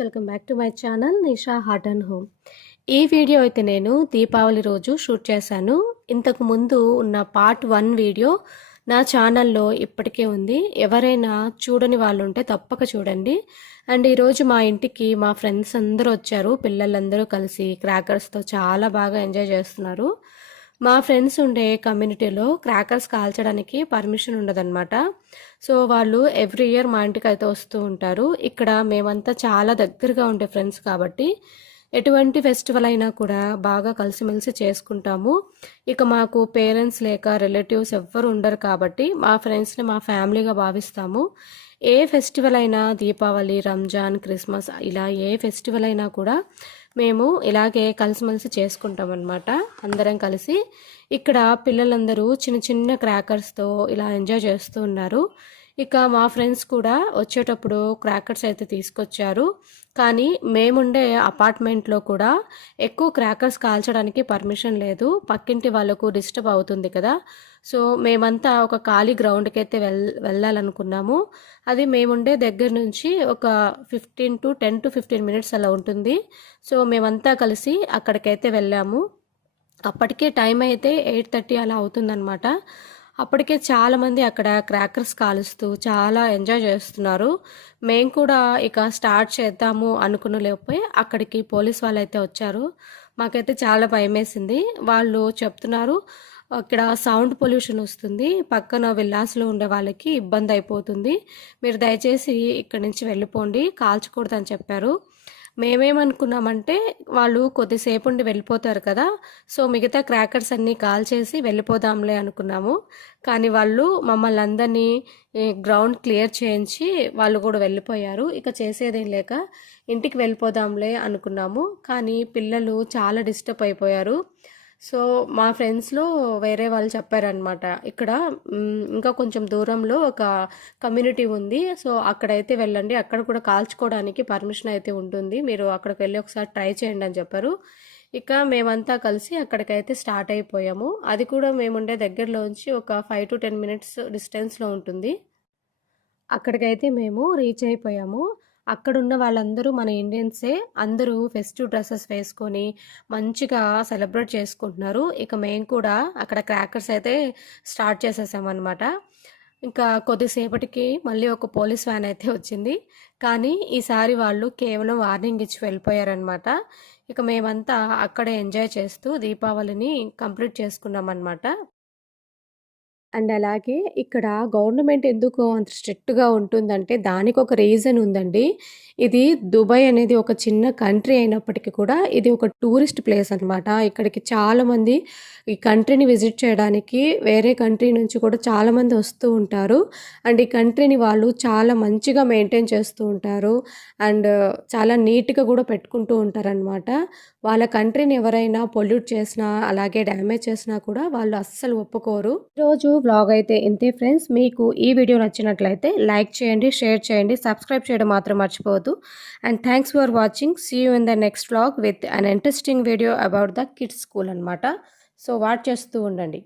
Welcome back to my channel Nisha heart and home. ఈ video అయితే నేను దీపావళి రోజు షూట్ చేశాను. ఇంతకు ముందు ఉన్న పార్ట్ 1 వీడియో నా ఛానల్లో ఇప్పటికే ఉంది. ఎవరైనా చూడని వాళ్ళు ఉంటే తప్పక చూడండి. అండ్ ఈరోజు మా ఇంటికి మా ఫ్రెండ్స్ అందరూ వచ్చారు. పిల్లలందరూ కలిసి క్రాకర్స్తో చాలా బాగా ఎంజాయ్ చేస్తున్నారు. మా ఫ్రెండ్స్ ఉండే కమ్యూనిటీలో క్రాకర్స్ కాల్చడానికి పర్మిషన్ ఉండదన్నమాట. సో వాళ్ళు ఎవ్రీ ఇయర్ మా ఇంటికి అయితే వస్తూ ఉంటారు. ఇక్కడ మేమంతా చాలా దగ్గరగా ఉండే ఫ్రెండ్స్ కాబట్టి ఎటువంటి ఫెస్టివల్ అయినా కూడా బాగా కలిసిమెలిసి చేసుకుంటాము. ఇక మాకు పేరెంట్స్ లేక రిలేటివ్స్ ఎవ్వరు ఉండరు కాబట్టి మా ఫ్రెండ్స్ని మా ఫ్యామిలీగా భావిస్తాము. ఏ ఫెస్టివల్ అయినా దీపావళి, రంజాన్, క్రిస్మస్ ఇలా ఏ ఫెస్టివల్ అయినా కూడా మేము ఇలాగే కలిసిమెలిసి చేసుకుంటాం అన్నమాట. అందరం కలిసి ఇక్కడ పిల్లలందరూ చిన్న చిన్న క్రాకర్స్తో ఇలా ఎంజాయ్ చేస్తూ ఉన్నారు. ఇక మా ఫ్రెండ్స్ కూడా వచ్చేటప్పుడు క్రాకర్స్ అయితే తీసుకొచ్చారు. కానీ మేముండే అపార్ట్మెంట్లో కూడా ఎక్కువ క్రాకర్స్ కాల్చడానికి పర్మిషన్ లేదు. పక్కింటి వాళ్ళకు డిస్టర్బ్ అవుతుంది కదా. సో మేమంతా ఒక ఖాళీ గ్రౌండ్కి అయితే వెళ్ళాలనుకున్నాము. అది మేముండే దగ్గర నుంచి ఒక 10 to 15 మినిట్స్ అలా ఉంటుంది. సో మేమంతా కలిసి అక్కడికైతే వెళ్ళాము. అప్పటికే టైం అయితే 8:30 అలా అవుతుందన్నమాట. అప్పటికే చాలామంది అక్కడ క్రాకర్స్ కాలుస్తూ చాలా ఎంజాయ్ చేస్తున్నారు. మేము కూడా ఇక స్టార్ట్ చేద్దాము అనుకున్న లేకపోయి అక్కడికి పోలీస్ వాళ్ళు అయితే వచ్చారు. మాకైతే చాలా భయమేసింది. వాళ్ళు చెప్తున్నారు ఇక్కడ సౌండ్ పొల్యూషన్ వస్తుంది, పక్కన విల్లాస్లో ఉండే వాళ్ళకి ఇబ్బంది అయిపోతుంది, మీరు దయచేసి ఇక్కడి నుంచి వెళ్ళిపోండి, కాల్చకూడదని చెప్పారు. మేమేమనుకున్నామంటే వాళ్ళు కొద్దిసేపు ఉండి వెళ్ళిపోతారు కదా, సో మిగతా క్రాకర్స్ అన్నీ కాల్చేసి వెళ్ళిపోదాంలే అనుకున్నాము. కానీ వాళ్ళు మమ్మల్ని అందరినీ గ్రౌండ్ క్లియర్ చేయించి వాళ్ళు కూడా వెళ్ళిపోయారు. ఇక చేసేదేం లేక ఇంటికి వెళ్ళిపోదాంలే అనుకున్నాము. కానీ పిల్లలు చాలా డిస్టర్బ్ అయిపోయారు. సో మా ఫ్రెండ్స్లో వేరే వాళ్ళు చెప్పారనమాట, ఇక్కడ ఇంకా కొంచెం దూరంలో ఒక కమ్యూనిటీ ఉంది, సో అక్కడైతే వెళ్ళండి, అక్కడ కూడా కాల్చుకోవడానికి పర్మిషన్ అయితే ఉంటుంది, మీరు అక్కడికి వెళ్ళి ఒకసారి ట్రై చేయండి అని చెప్పారు. ఇక మేమంతా కలిసి అక్కడికైతే స్టార్ట్ అయిపోయాము. అది కూడా మేముండే దగ్గరలోంచి ఒక 5 to 10 మినిట్స్ డిస్టెన్స్లో ఉంటుంది. అక్కడికైతే మేము రీచ్ అయిపోయాము. అక్కడున్న వాళ్ళందరూ మన ఇండియన్సే. అందరూ ఫెస్టివ్ డ్రెస్సెస్ వేసుకొని మంచిగా సెలబ్రేట్ చేసుకుంటున్నారు. ఇక మేము కూడా అక్కడ క్రాకర్స్ అయితే స్టార్ట్ చేసేసామన్నమాట. ఇంకా కొద్దిసేపటికి మళ్ళీ ఒక పోలీస్ వ్యాన్ అయితే వచ్చింది. కానీ ఈసారి వాళ్ళు కేవలం వార్నింగ్ ఇచ్చి వెళ్ళిపోయారనమాట. ఇక మేమంతా అక్కడే ఎంజాయ్ చేస్తూ దీపావళిని కంప్లీట్ చేసుకున్నామన్నమాట. అండ్ అలాగే ఇక్కడ గవర్నమెంట్ ఎందుకు అంత స్ట్రిక్ట్‌గా ఉంటుందంటే దానికి ఒక రీజన్ ఉందండి. ఇది దుబాయ్ అనేది ఒక చిన్న కంట్రీ అయినప్పటికీ కూడా ఇది ఒక టూరిస్ట్ ప్లేస్ అనమాట. ఇక్కడికి చాలామంది ఈ కంట్రీని విజిట్ చేయడానికి వేరే కంట్రీ నుంచి కూడా చాలామంది వస్తూ ఉంటారు. అండ్ ఈ కంట్రీని వాళ్ళు చాలా మంచిగా మెయింటైన్ చేస్తూ ఉంటారు. అండ్ చాలా నీట్‌గా కూడా పెట్టుకుంటూ ఉంటారనమాట. వాళ్ళ కంట్రీని ఎవరైనా పొల్యూట్ చేసినా, అలాగే డ్యామేజ్ చేసినా కూడా వాళ్ళు అస్సలు ఒప్పుకోరు. ఈరోజు వ్లాగ్ అయితే ఇంతే ఫ్రెండ్స్. మీకు ఈ వీడియో నచ్చినట్లయితే లైక్ చేయండి, షేర్ చేయండి, సబ్స్క్రైబ్ చేయడం మాత్రం మర్చిపోవద్దు. And thanks for watching. See you in the next vlog with an interesting video about the kids school అనమాట. సో వాచ్ చేస్తూ ఉండండి.